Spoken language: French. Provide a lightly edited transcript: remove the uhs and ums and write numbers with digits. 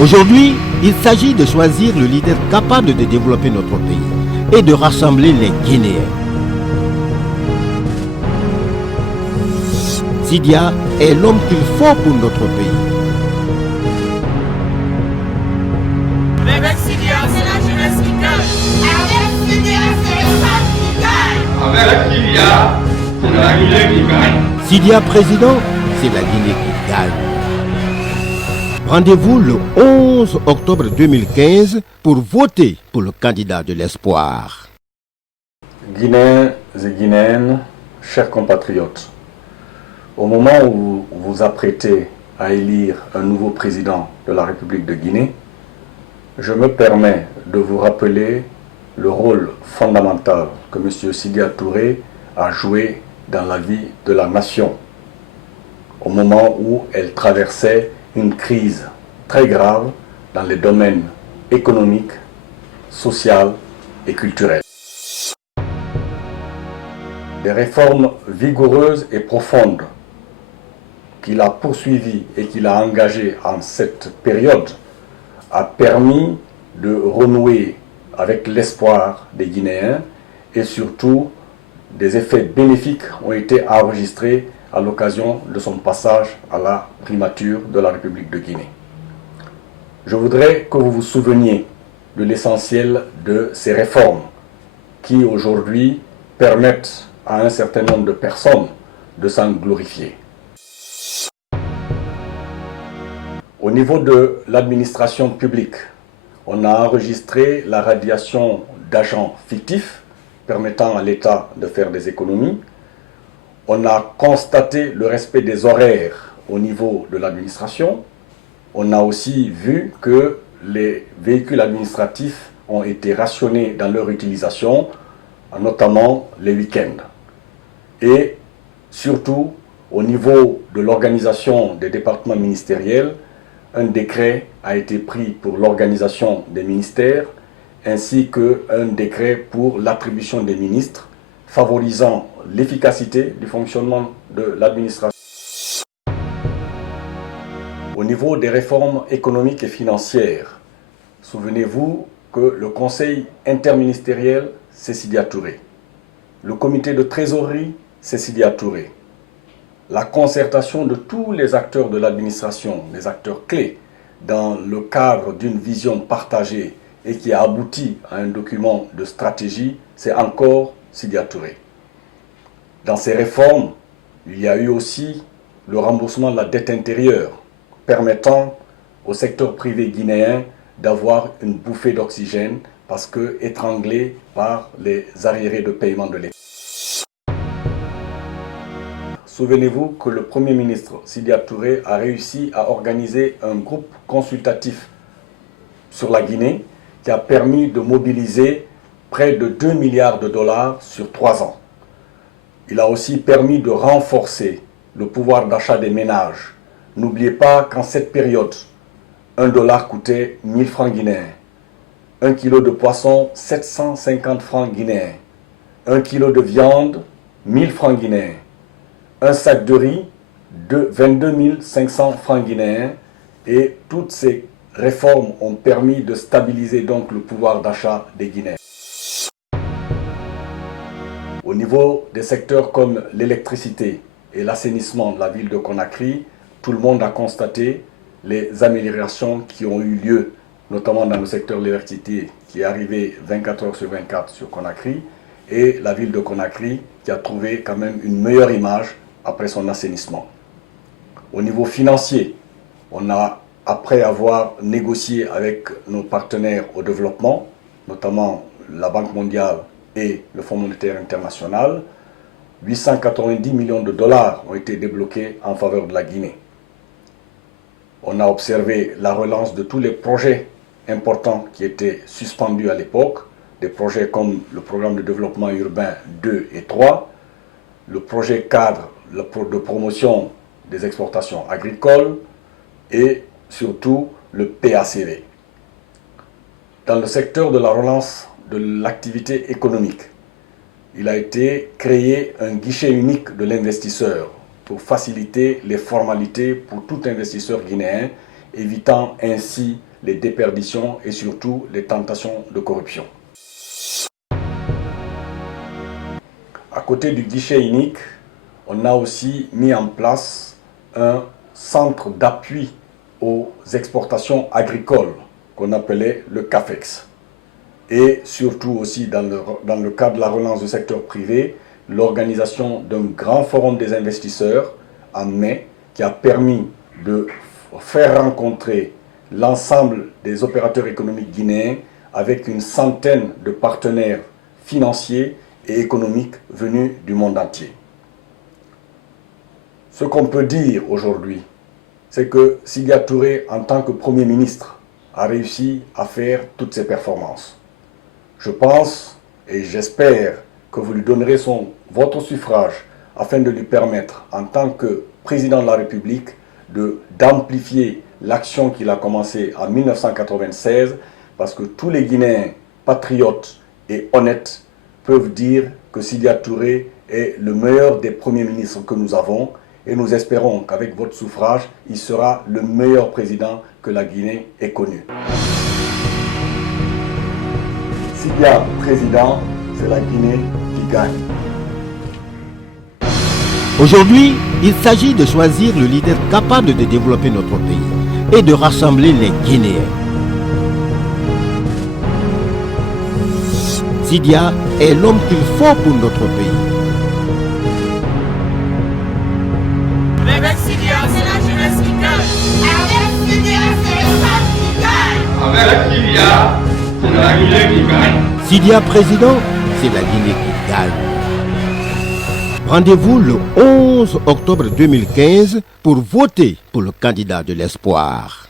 Aujourd'hui, il s'agit de choisir le leader capable de développer notre pays et de rassembler les Guinéens. Sidia est l'homme qu'il faut pour notre pays. Avec Sidia, c'est la jeunesse qui gagne. Avec Sidia, c'est le peuple qui gagne. Avec Sidia, c'est la Guinée qui gagne. Sidia président, c'est la Guinée qui gagne. Rendez-vous le 11 octobre 2015 pour voter pour le candidat de l'espoir. Guinéens et Guinéennes, chers compatriotes, au moment où vous vous apprêtez à élire un nouveau président de la République de Guinée, je me permets de vous rappeler le rôle fondamental que M. Sidia Touré a joué dans la vie de la nation, au moment où elle traversait une crise très grave dans les domaines économiques, social et culturel. Des réformes vigoureuses et profondes qu'il a poursuivies et qu'il a engagées en cette période a permis de renouer avec l'espoir des Guinéens et surtout des effets bénéfiques ont été enregistrés à l'occasion de son passage à la primature de la République de Guinée. Je voudrais que vous vous souveniez de l'essentiel de ces réformes qui aujourd'hui permettent à un certain nombre de personnes de s'en glorifier. Au niveau de l'administration publique, on a enregistré la radiation d'agents fictifs permettant à l'État de faire des économies. On a constaté le respect des horaires au niveau de l'administration. On a aussi vu que les véhicules administratifs ont été rationnés dans leur utilisation, notamment les week-ends. Et surtout, au niveau de l'organisation des départements ministériels, un décret a été pris pour l'organisation des ministères, ainsi qu'un décret pour l'attribution des ministres, favorisant l'efficacité du fonctionnement de l'administration. Au niveau des réformes économiques et financières, souvenez-vous que le Conseil interministériel, c'est Sidia Touré. Le comité de trésorerie, c'est Sidia Touré. La concertation de tous les acteurs de l'administration, les acteurs clés, dans le cadre d'une vision partagée et qui a abouti à un document de stratégie, c'est encore Sidia Touré. Dans ces réformes, il y a eu aussi le remboursement de la dette intérieure, permettant au secteur privé guinéen d'avoir une bouffée d'oxygène parce que étranglé par les arriérés de paiement de l'État. Souvenez-vous que le Premier ministre Sidia Touré a réussi à organiser un groupe consultatif sur la Guinée qui a permis de mobiliser près de 2 milliards de dollars sur 3 ans. Il a aussi permis de renforcer le pouvoir d'achat des ménages. N'oubliez pas qu'en cette période, 1 dollar coûtait 1000 francs guinéens, 1 kilo de poisson 750 francs guinéens, 1 kilo de viande 1000 francs guinéens, un sac de riz de 22 500 francs guinéens, et toutes ces réformes ont permis de stabiliser donc le pouvoir d'achat des Guinéens. Au niveau des secteurs comme l'électricité et l'assainissement de la ville de Conakry, tout le monde a constaté les améliorations qui ont eu lieu, notamment dans le secteur de l'électricité qui est arrivé 24 heures sur 24 sur Conakry, et la ville de Conakry qui a trouvé quand même une meilleure image après son assainissement. Au niveau financier, on a, après avoir négocié avec nos partenaires au développement, notamment la Banque mondiale et le Fonds monétaire international, 890 millions de dollars ont été débloqués en faveur de la Guinée. On a observé la relance de tous les projets importants qui étaient suspendus à l'époque, des projets comme le programme de développement urbain 2 et 3, le projet cadre de promotion des exportations agricoles et surtout le PACV. Dans le secteur de la relance de l'activité économique, il a été créé un guichet unique de l'investisseur pour faciliter les formalités pour tout investisseur guinéen, évitant ainsi les déperditions et surtout les tentations de corruption. À côté du guichet unique, on a aussi mis en place un centre d'appui aux exportations agricoles qu'on appelait le CAFEX. Et surtout aussi dans le cadre de la relance du secteur privé, l'organisation d'un grand forum des investisseurs en mai qui a permis de faire rencontrer l'ensemble des opérateurs économiques guinéens avec une centaine de partenaires financiers et économiques venus du monde entier. Ce qu'on peut dire aujourd'hui, c'est que Sidya Touré, en tant que Premier ministre, a réussi à faire toutes ces performances. Je pense et j'espère que vous lui donnerez votre suffrage afin de lui permettre, en tant que président de la République, d'amplifier l'action qu'il a commencée en 1996, parce que tous les Guinéens patriotes et honnêtes peuvent dire que Sidya Touré est le meilleur des premiers ministres que nous avons, et nous espérons qu'avec votre suffrage, il sera le meilleur président que la Guinée ait connu. Sidya président, c'est la Guinée qui gagne. Aujourd'hui, il s'agit de choisir le leader capable de développer notre pays et de rassembler les Guinéens. Sidya est l'homme qu'il faut pour notre pays. Avec Sidya, c'est la jeunesse qui gagne. Avec Sidya, c'est le peuple qui gagne. Avec Sidya, c'est la Guinée qui gagne. Sidya président, c'est la Guinée qui gagne. Rendez-vous le 11 octobre 2015 pour voter pour le candidat de l'espoir.